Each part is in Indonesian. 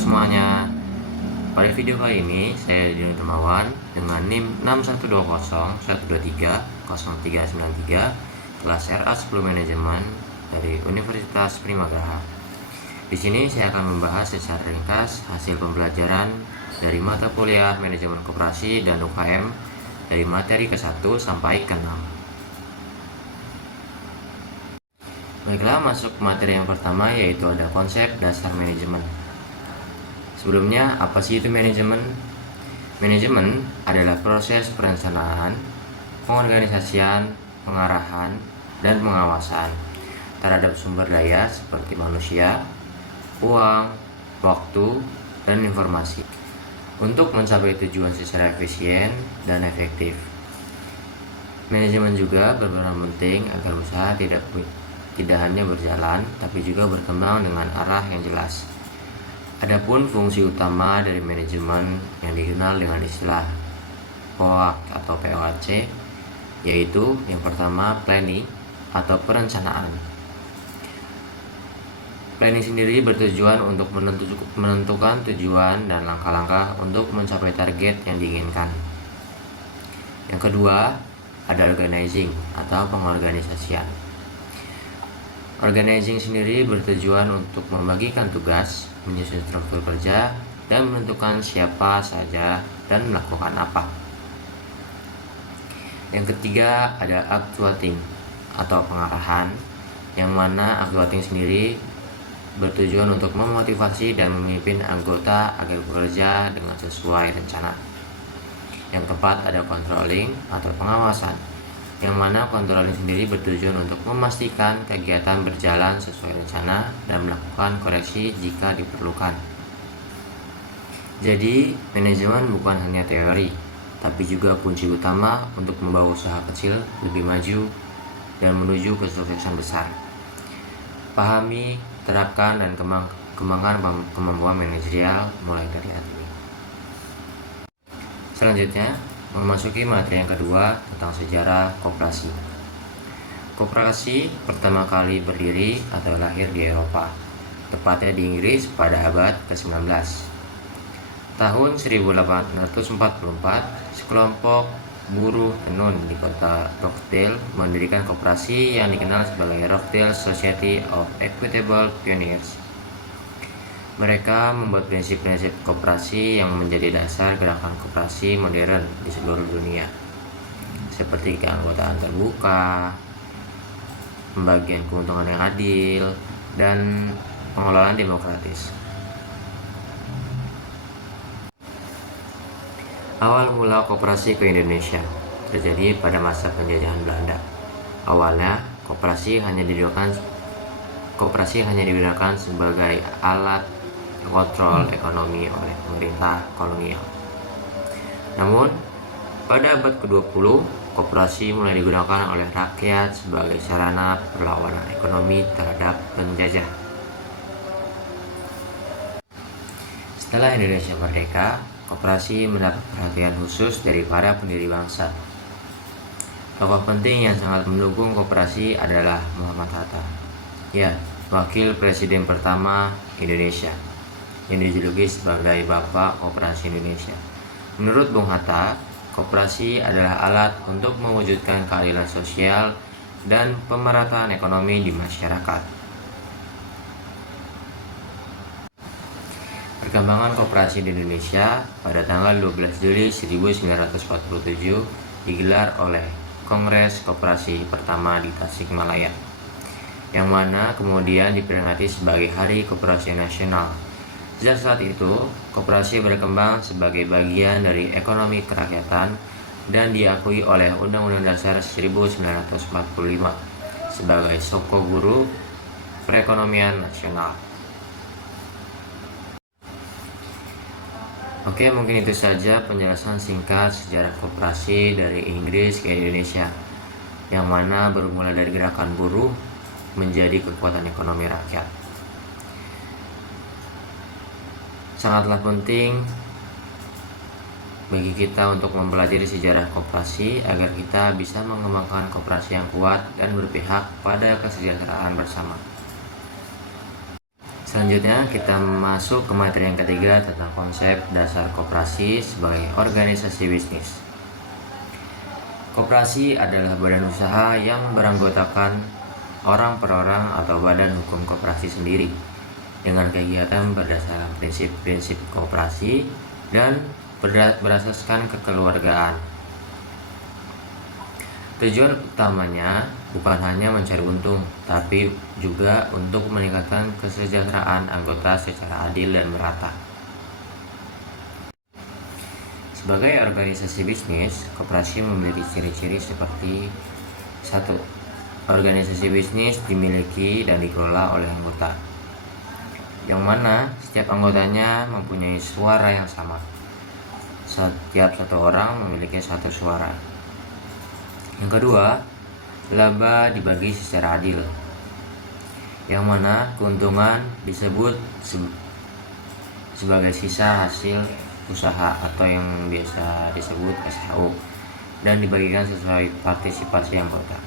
semuanya. Pada video kali ini saya Dino Dermawan dengan NIM 612012309393 kelas RA10 Manajemen dari Universitas Primagraha. Di sini saya akan membahas secara ringkas hasil pembelajaran dari mata kuliah Manajemen Koperasi dan UKM dari materi ke-1 sampai ke-6. Baiklah, masuk materi yang pertama, yaitu ada konsep dasar manajemen. Sebelumnya, apa sih itu manajemen? Manajemen adalah proses perencanaan, pengorganisasian, pengarahan, dan pengawasan terhadap sumber daya seperti manusia, uang, waktu, dan informasi untuk mencapai tujuan secara efisien dan efektif. Manajemen juga berperan penting agar usaha tidak hanya berjalan, tapi juga berkembang dengan arah yang jelas. Adapun fungsi utama dari manajemen yang dikenal dengan istilah POAK atau POAC, yaitu yang pertama planning atau perencanaan. Planning sendiri bertujuan untuk menentukan tujuan dan langkah-langkah untuk mencapai target yang diinginkan. Yang kedua, ada organizing atau pengorganisasian. Organizing sendiri bertujuan untuk membagikan tugas, menyusun struktur kerja, dan menentukan siapa saja dan melakukan apa. Yang ketiga ada actuating atau pengarahan, yang mana actuating sendiri bertujuan untuk memotivasi dan memimpin anggota agar bekerja dengan sesuai rencana. Yang keempat ada controlling atau pengawasan, yang mana controlling sendiri bertujuan untuk memastikan kegiatan berjalan sesuai rencana dan melakukan koreksi jika diperlukan. Jadi, manajemen bukan hanya teori, tapi juga kunci utama untuk membawa usaha kecil lebih maju dan menuju kesuksesan besar. Pahami, terapkan, dan kembangkan kemampuan manajerial mulai dari hari ini. Selanjutnya, memasuki materi yang kedua tentang sejarah koperasi. Koperasi pertama kali berdiri atau lahir di Eropa, tepatnya di Inggris pada abad ke-19. Tahun 1844, sekelompok buruh tenun di kota Rochdale mendirikan koperasi yang dikenal sebagai Rochdale Society of Equitable Pioneers. Mereka membuat prinsip-prinsip koperasi yang menjadi dasar gerakan koperasi modern di seluruh dunia, seperti keanggotaan terbuka, pembagian keuntungan yang adil, dan pengelolaan demokratis. Awal mula koperasi ke Indonesia terjadi pada masa penjajahan Belanda. Awalnya, koperasi hanya digunakan sebagai alat kontrol ekonomi oleh pemerintah kolonial. Namun, pada abad ke-20, koperasi mulai digunakan oleh rakyat sebagai sarana perlawanan ekonomi terhadap penjajah. Setelah Indonesia merdeka, koperasi mendapat perhatian khusus dari para pendiri bangsa. Tokoh penting yang sangat mendukung koperasi adalah Muhammad Hatta, wakil presiden pertama Indonesia, yang dijuluki sebagai Bapak Koperasi Indonesia. Menurut Bung Hatta, koperasi adalah alat untuk mewujudkan keadilan sosial dan pemerataan ekonomi di masyarakat. Perkembangan koperasi di Indonesia pada tanggal 12 Juli 1947 digelar oleh Kongres Koperasi pertama di Tasikmalaya, yang mana kemudian diperingati sebagai Hari Koperasi Nasional. Sejak saat itu, koperasi berkembang sebagai bagian dari ekonomi kerakyatan dan diakui oleh Undang-Undang Dasar 1945 sebagai soko guru perekonomian nasional. Oke, mungkin itu saja penjelasan singkat sejarah koperasi dari Inggris ke Indonesia, yang mana bermula dari gerakan buruh menjadi kekuatan ekonomi rakyat. Sangatlah penting bagi kita untuk mempelajari sejarah koperasi agar kita bisa mengembangkan koperasi yang kuat dan berpihak pada kesejahteraan bersama. Selanjutnya kita masuk ke materi yang ketiga tentang konsep dasar koperasi sebagai organisasi bisnis. Koperasi adalah badan usaha yang beranggotakan orang per orang atau badan hukum koperasi sendiri dengan kegiatan berdasarkan prinsip-prinsip koperasi dan berasaskan kekeluargaan. Tujuan utamanya bukan hanya mencari untung, tapi juga untuk meningkatkan kesejahteraan anggota secara adil dan merata. Sebagai organisasi bisnis, koperasi memiliki ciri-ciri seperti 1. Organisasi bisnis dimiliki dan dikelola oleh anggota, yang mana setiap anggotanya mempunyai suara yang sama. Setiap satu orang memiliki satu suara. Yang kedua, laba dibagi secara adil, yang mana keuntungan disebut sebagai sisa hasil usaha atau yang biasa disebut SHU dan dibagikan sesuai partisipasi anggota.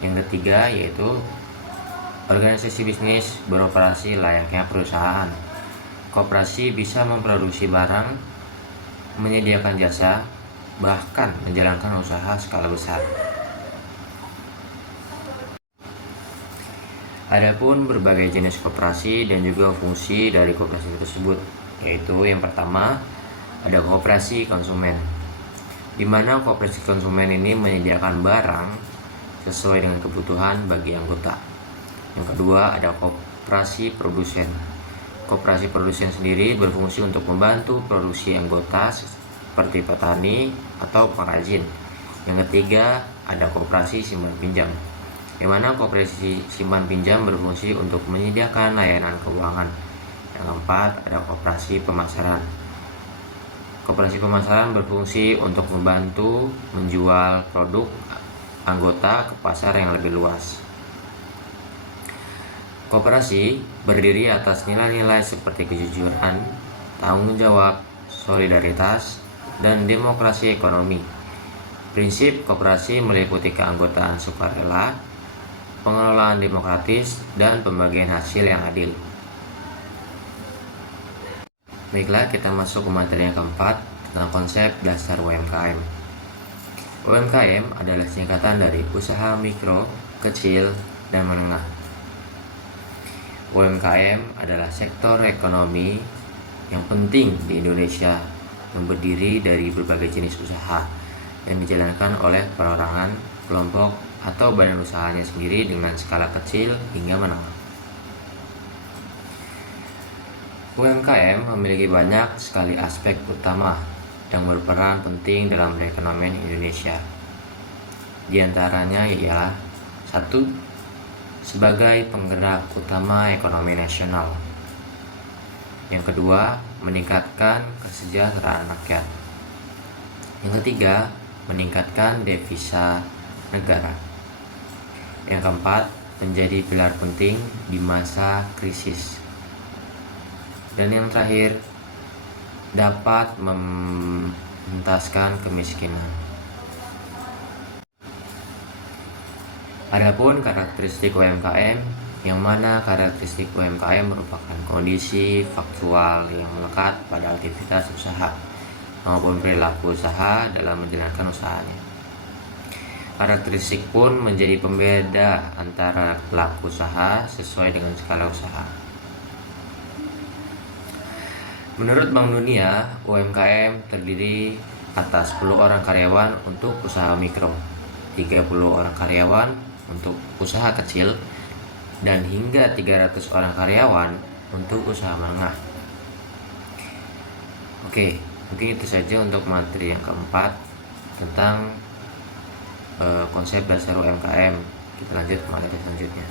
Yang ketiga yaitu organisasi bisnis beroperasi layaknya perusahaan. Koperasi bisa memproduksi barang, menyediakan jasa, bahkan menjalankan usaha skala besar. Adapun berbagai jenis koperasi dan juga fungsi dari koperasi tersebut, yaitu yang pertama ada koperasi konsumen, di mana koperasi konsumen ini menyediakan barang sesuai dengan kebutuhan bagi anggota. Yang kedua ada koperasi produsen. Koperasi produsen sendiri berfungsi untuk membantu produksi anggota seperti petani atau pengrajin. Yang ketiga ada koperasi simpan pinjam, di mana koperasi simpan pinjam berfungsi untuk menyediakan layanan keuangan. Yang keempat ada koperasi pemasaran. Koperasi pemasaran berfungsi untuk membantu menjual produk anggota ke pasar yang lebih luas. Koperasi berdiri atas nilai-nilai seperti kejujuran, tanggung jawab, solidaritas, dan demokrasi ekonomi. Prinsip koperasi meliputi keanggotaan sukarela, pengelolaan demokratis, dan pembagian hasil yang adil. Baiklah, kita masuk ke materi yang keempat tentang konsep dasar UMKM. UMKM adalah singkatan dari usaha mikro, kecil, dan menengah. UMKM adalah sektor ekonomi yang penting di Indonesia, yang berdiri dari berbagai jenis usaha yang dijalankan oleh perorangan, kelompok, atau badan usahanya sendiri dengan skala kecil hingga menengah. UMKM memiliki banyak sekali aspek utama yang berperan penting dalam perekonomian Indonesia. Di antaranya ialah 1. Sebagai penggerak utama ekonomi nasional. Yang kedua, meningkatkan kesejahteraan rakyat. Yang ketiga, meningkatkan devisa negara. Yang keempat, menjadi pilar penting di masa krisis. Dan yang terakhir, dapat mengentaskan kemiskinan. Adapun karakteristik UMKM, yang mana karakteristik UMKM merupakan kondisi faktual yang melekat pada aktivitas usaha maupun perilaku usaha dalam menjalankan usahanya. Karakteristik pun menjadi pembeda antara pelaku usaha sesuai dengan skala usaha. Menurut Bank Dunia, UMKM terdiri atas 10 orang karyawan untuk usaha mikro, 30 orang karyawan untuk usaha kecil, dan hingga 300 orang karyawan untuk usaha menengah. Oke, mungkin itu saja untuk materi yang keempat tentang konsep dasar UMKM. Kita lanjut ke materi selanjutnya.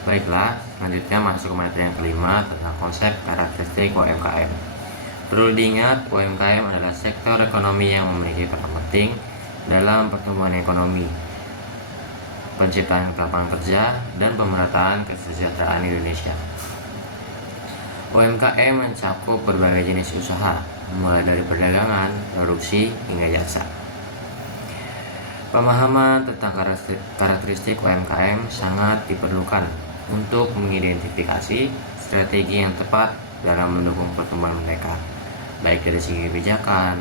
Baiklah, selanjutnya masuk ke materi yang kelima tentang konsep karakteristik UMKM. Perlu diingat, UMKM adalah sektor ekonomi yang memiliki peran penting dalam pertumbuhan ekonomi, penciptaan lapangan kerja, dan pemerataan kesejahteraan Indonesia. UMKM mencakup berbagai jenis usaha, mulai dari perdagangan, produksi, hingga jasa. Pemahaman tentang karakteristik UMKM sangat diperlukan untuk mengidentifikasi strategi yang tepat dalam mendukung pertumbuhan mereka, baik dari segi kebijakan,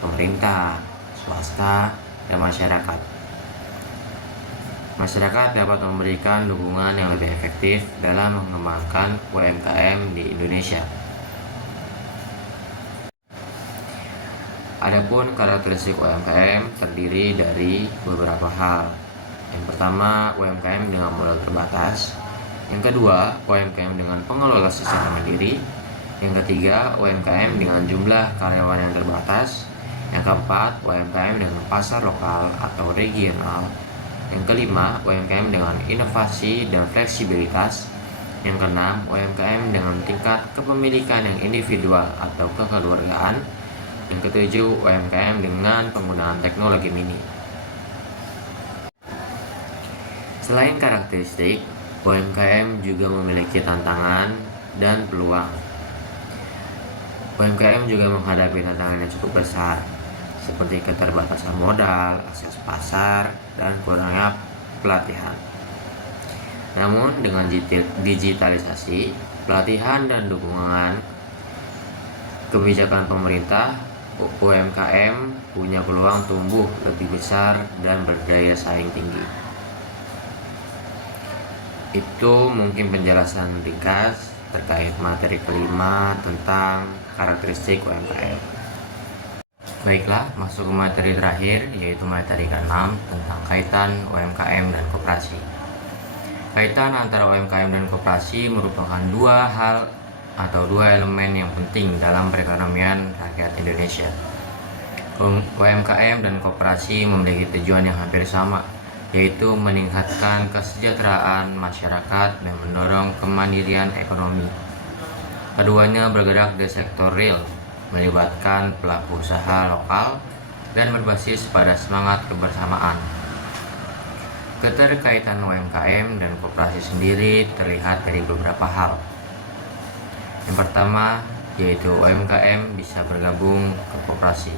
pemerintah, swasta, dan masyarakat. Masyarakat dapat memberikan dukungan yang lebih efektif dalam mengembangkan UMKM di Indonesia. Adapun karakteristik UMKM terdiri dari beberapa hal. Yang pertama, UMKM dengan modal terbatas. Yang kedua, UMKM dengan pengelola secara mandiri. Yang ketiga, UMKM dengan jumlah karyawan yang terbatas. Yang keempat, UMKM dengan pasar lokal atau regional. Yang kelima, UMKM dengan inovasi dan fleksibilitas. Yang keenam, UMKM dengan tingkat kepemilikan yang individual atau kekeluargaan. Yang ketujuh, UMKM dengan penggunaan teknologi mini. Selain karakteristik, UMKM juga memiliki tantangan dan peluang. UMKM juga menghadapi tantangan yang cukup besar, seperti keterbatasan modal, akses pasar, dan kurangnya pelatihan. Namun, dengan digitalisasi, pelatihan, dan dukungan kebijakan pemerintah, UMKM punya peluang tumbuh lebih besar dan berdaya saing tinggi. Itu mungkin penjelasan ringkas terkait materi kelima tentang karakteristik UMKM. Baiklah, masuk ke materi terakhir, yaitu materi ke-6 tentang kaitan UMKM dan koperasi. Kaitan antara UMKM dan koperasi merupakan dua hal atau dua elemen yang penting dalam perekonomian rakyat Indonesia. UMKM dan koperasi memiliki tujuan yang hampir sama, yaitu meningkatkan kesejahteraan masyarakat dan mendorong kemandirian ekonomi. Keduanya bergerak di sektor real, melibatkan pelaku usaha lokal dan berbasis pada semangat kebersamaan. Keterkaitan UMKM dan koperasi sendiri terlihat dari beberapa hal. Yang pertama, yaitu UMKM bisa bergabung ke koperasi.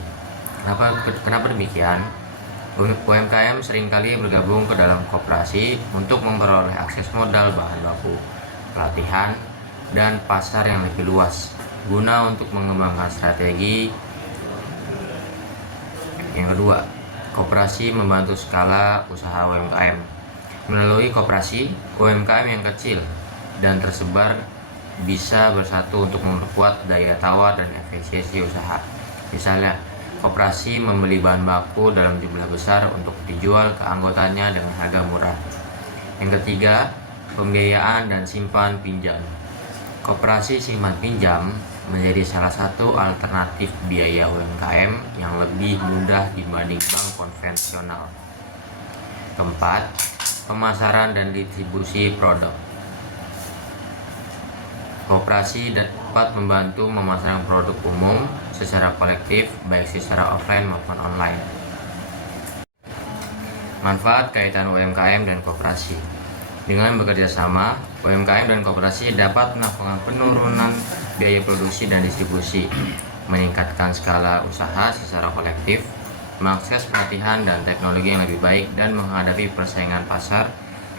Kenapa demikian? UMKM seringkali bergabung ke dalam koperasi untuk memperoleh akses modal, bahan baku, pelatihan, dan pasar yang lebih luas, guna untuk mengembangkan strategi. Yang kedua, koperasi membantu skala usaha UMKM. Melalui koperasi, UMKM yang kecil dan tersebar bisa bersatu untuk memperkuat daya tawar dan efisiensi usaha. Misalnya, koperasi membeli bahan baku dalam jumlah besar untuk dijual ke anggotanya dengan harga murah. Yang ketiga, pembiayaan dan simpan pinjam. Koperasi simpan pinjam menjadi salah satu alternatif biaya UMKM yang lebih mudah dibanding bank konvensional. Keempat, pemasaran dan distribusi produk. Koperasi dapat membantu memasarkan produk umum secara kolektif, baik secara offline maupun online. Manfaat kaitan UMKM dan koperasi. Dengan bekerja sama, UMKM dan koperasi dapat melakukan penurunan biaya produksi dan distribusi, meningkatkan skala usaha secara kolektif, mengakses pelatihan dan teknologi yang lebih baik, dan menghadapi persaingan pasar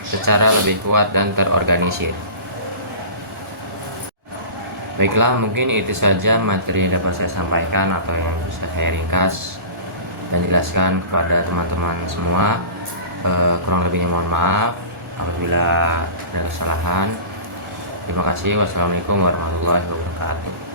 secara lebih kuat dan terorganisir. Baiklah, mungkin itu saja materi yang dapat saya sampaikan atau yang bisa saya ringkas dan jelaskan kepada teman-teman semua. Kurang lebihnya mohon maaf apabila ada kesalahan. Terima kasih. Wassalamualaikum warahmatullahi wabarakatuh.